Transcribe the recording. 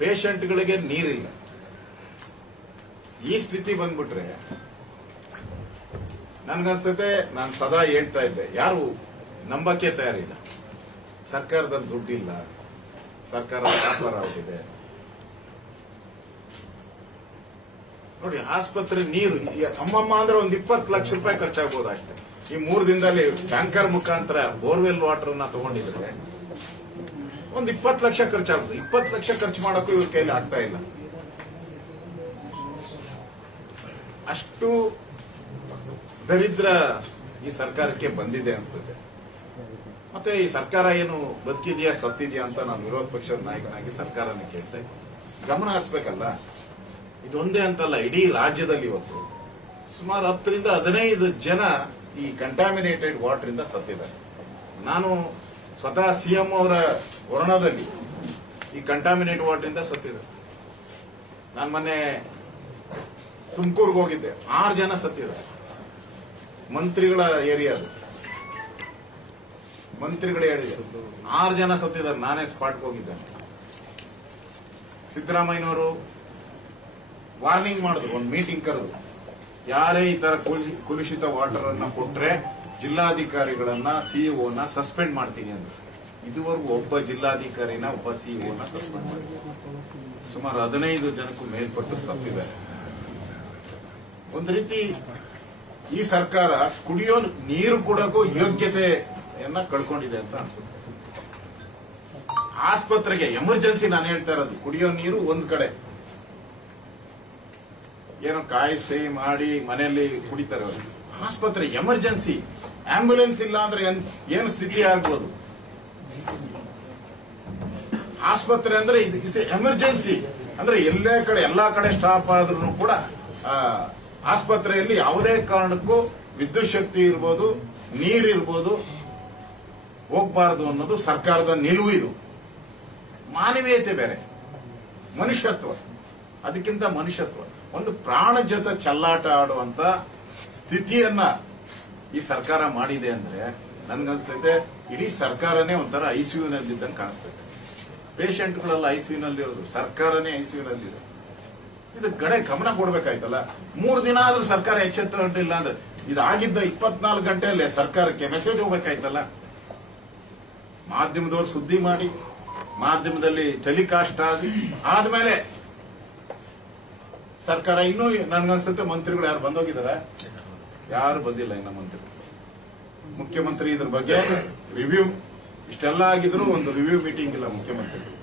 ಪೇಷಂಟ್ಗಳಿಗೆ ನೀರಿಲ್ಲ. ಈ ಸ್ಥಿತಿ ಬಂದ್ಬಿಟ್ರೆ ನನ್ಗನ್ಸ್ತತೆ, ನಾನು ಸದಾ ಹೇಳ್ತಾ ಇದ್ದೆ, ಯಾರು ನಂಬಕ್ಕೆ ತಯಾರಿಲ್ಲ. ಸರ್ಕಾರದಲ್ಲಿ ದುಡ್ಡಿಲ್ಲ, ಸರ್ಕಾರ ವ್ಯಾಪಾರ ಆಗಿದೆ. ನೋಡಿ, ಆಸ್ಪತ್ರೆ ನೀರು ಅಮ್ಮಮ್ಮ ಅಂದ್ರೆ ಒಂದು 20 ಲಕ್ಷ ರೂಪಾಯಿ ಖರ್ಚಾಗಬಹುದು ಅಷ್ಟೇ. ಈ 3 ದಿನದಲ್ಲಿ ಟ್ಯಾಂಕರ್ ಮುಖಾಂತರ ಬೋರ್ವೆಲ್ ವಾಟರ್ ಅನ್ನ ತಗೊಂಡಿದ್ರೆ ಒಂದು 20 ಲಕ್ಷ ಖರ್ಚಾಗುತ್ತೆ. 20 ಲಕ್ಷ ಖರ್ಚು ಮಾಡೋಕ್ಕೂ ಇವ್ರ ಕೈಲಿ ಆಗ್ತಾ ಇಲ್ಲ. ಅಷ್ಟು ದರಿದ್ರ ಈ ಸರ್ಕಾರಕ್ಕೆ ಬಂದಿದೆ ಅನ್ಸುತ್ತೆ. ಮತ್ತೆ ಈ ಸರ್ಕಾರ ಏನು ಬದುಕಿದೆಯಾ ಸತ್ತಿದೆಯಾ ಅಂತ ನಾನು ವಿರೋಧ ಪಕ್ಷದ ನಾಯಕನಾಗಿ ಸರ್ಕಾರನ ಕೇಳ್ತಾ ಇದ್ದೀನಿ. ಗಮನ ಹರಿಸಬೇಕಲ್ಲ. ಇದೊಂದೇ ಅಂತಲ್ಲ, ಇಡೀ ರಾಜ್ಯದಲ್ಲಿ ಇವತ್ತು ಸುಮಾರು 10 ರಿಂದ 15 ಜನ ಈ ಕಂಟಾಮಿನೇಟೆಡ್ ವಾಟರ್ ಇಂದ ಸತ್ತಿದ್ದಾರೆ. ನಾನು ಸ್ವತಃ ಸಿಎಂ ಅವರ ವರ್ಣದಲ್ಲಿ ಈ ಕಂಟಾಮಿನೇಟ್ ವಾಟರ್ ಇಂದ ಸತ್ತಿದ್ದಾರೆ. ನಾನು ಮೊನ್ನೆ ತುಮಕೂರ್ಗೆ ಹೋಗಿದ್ದೆ, 6 ಜನ ಸತ್ತಿದ್ದಾರೆ. ಮಂತ್ರಿಗಳ ಏರಿಯಾ ಅದು, ಮಂತ್ರಿಗಳ ಹೇಳಿದೆ 6 ಜನ ಸತ್ತಿದ್ದಾರೆ. ನಾನೇ ಸ್ಪಾಟ್ಗೆ ಹೋಗಿದ್ದೇನೆ. ಸಿದ್ದರಾಮಯ್ಯನವರು ವಾರ್ನಿಂಗ್ ಮಾಡಿದ್ರು, ಒಂದು ಮೀಟಿಂಗ್ ಕರೆದು, ಯಾರೇ ಈ ತರ ಕಲುಷಿತ ವಾಟರ್ ಅನ್ನ ಕೊಟ್ರೆ ಜಿಲ್ಲಾಧಿಕಾರಿಗಳನ್ನ, ಸಿಇಒನ ಸಸ್ಪೆಂಡ್ ಮಾಡ್ತೀನಿ ಅಂತ. ಇದುವರೆಗೂ ಒಬ್ಬ ಜಿಲ್ಲಾಧಿಕಾರಿನ, ಒಬ್ಬ ಸಿಇಒನ ಸಸ್ಪೆಂಡ್ ಮಾಡಿದ್ರು. ಸುಮಾರು 15 ಜನಕ್ಕೂ ಮೇಲ್ಪಟ್ಟು ಸತ್ತಿದ್ದಾರೆ. ಒಂದು ರೀತಿ ಈ ಸರ್ಕಾರ ಕುಡಿಯೋ ನೀರು ಕೊಡೋಕ್ಕೂ ಯೋಗ್ಯತೆಯನ್ನ ಕಳ್ಕೊಂಡಿದೆ ಅಂತ ಅನ್ಸುತ್ತೆ. ಆಸ್ಪತ್ರೆಗೆ ಎಮರ್ಜೆನ್ಸಿ ನಾನು ಹೇಳ್ತಾ ಇರೋದು, ಕುಡಿಯೋ ನೀರು ಒಂದ್ ಕಡೆ ಏನೋ ಕಾಯಿಸಿ ಮಾಡಿ ಮನೆಯಲ್ಲಿ ಕುಡಿತಾರೆ. ಆಸ್ಪತ್ರೆ ಎಮರ್ಜೆನ್ಸಿ, ಆಂಬ್ಯುಲೆನ್ಸ್ ಇಲ್ಲ ಅಂದ್ರೆ ಏನು ಸ್ಥಿತಿ ಆಗ್ಬೋದು. ಆಸ್ಪತ್ರೆ ಅಂದ್ರೆ ಇದು ಎಮರ್ಜೆನ್ಸಿ ಅಂದ್ರೆ ಎಲ್ಲಾ ಕಡೆ ಸ್ಟಾಪ್ ಆದ್ರೂ ಕೂಡ ಆಸ್ಪತ್ರೆಯಲ್ಲಿ ಯಾವುದೇ ಕಾರಣಕ್ಕೂ ವಿದ್ಯುತ್ ಶಕ್ತಿ ಇರ್ಬೋದು, ನೀರಿರ್ಬೋದು, ಹೋಗ್ಬಾರ್ದು ಅನ್ನೋದು ಸರ್ಕಾರದ ನಿಲುವು. ಇದು ಮಾನವೀಯತೆ ಬೇರೆ, ಮನುಷ್ಯತ್ವ, ಅದಕ್ಕಿಂತ ಮನುಷ್ಯತ್ವ. ಒಂದು ಪ್ರಾಣ ಜೊತೆ ಚೆಲ್ಲಾಟ ಆಡುವಂತ ಸ್ಥಿತಿಯನ್ನ ಈ ಸರ್ಕಾರ ಮಾಡಿದೆ ಅಂದ್ರೆ ನನ್ಗನ್ಸ್ತೈತೆ ಇಡೀ ಸರ್ಕಾರನೇ ಒಂಥರ ಐಸಿಯುನಲ್ಲಿದ್ದಂಗೆ ಕಾಣಿಸ್ತೈತೆ. ಪೇಷಂಟ್ಗಳೆಲ್ಲ ಐಸಿಯುನಲ್ಲಿ ಇರೋದು, ಸರ್ಕಾರನೇ ಐಸಿಯುನಲ್ಲಿರೋದು. ಇದು ಕಡೆ ಗಮನ ಕೊಡ್ಬೇಕಾಯ್ತಲ್ಲ. 3 ದಿನ ಆದ್ರೂ ಸರ್ಕಾರ ಎಚ್ಚೆತ್ತುಕೊಂಡಿಲ್ಲ ಅಂದ್ರೆ ಇದಾಗಿದ್ದ 24 ಗಂಟೆಯಲ್ಲೇ ಸರ್ಕಾರಕ್ಕೆ ಮೆಸೇಜ್ ಹೋಗ್ಬೇಕಾಯ್ತಲ್ಲ. ಮಾಧ್ಯಮದವರು ಸುದ್ದಿ ಮಾಡಿ, ಮಾಧ್ಯಮದಲ್ಲಿ ಟೆಲಿಕಾಸ್ಟ್ ಆದ್ಮೇಲೆ ಸರ್ಕಾರ ಇನ್ನೂ ನನ್ಗನ್ಸುತ್ತೆ ಮಂತ್ರಿಗಳು ಯಾರು ಬಂದೋಗಿದಾರ? ಯಾರು ಬಂದಿಲ್ಲ ಇನ್ನ ಮಂತ್ರಿಗಳು. ಮುಖ್ಯಮಂತ್ರಿ ಇದ್ರ ಬಗ್ಗೆ ರಿವ್ಯೂ, ಇಷ್ಟೆಲ್ಲ ಆಗಿದ್ರು ಒಂದು ರಿವ್ಯೂ ಮೀಟಿಂಗ್ ಇಲ್ಲ ಮುಖ್ಯಮಂತ್ರಿಗಳು.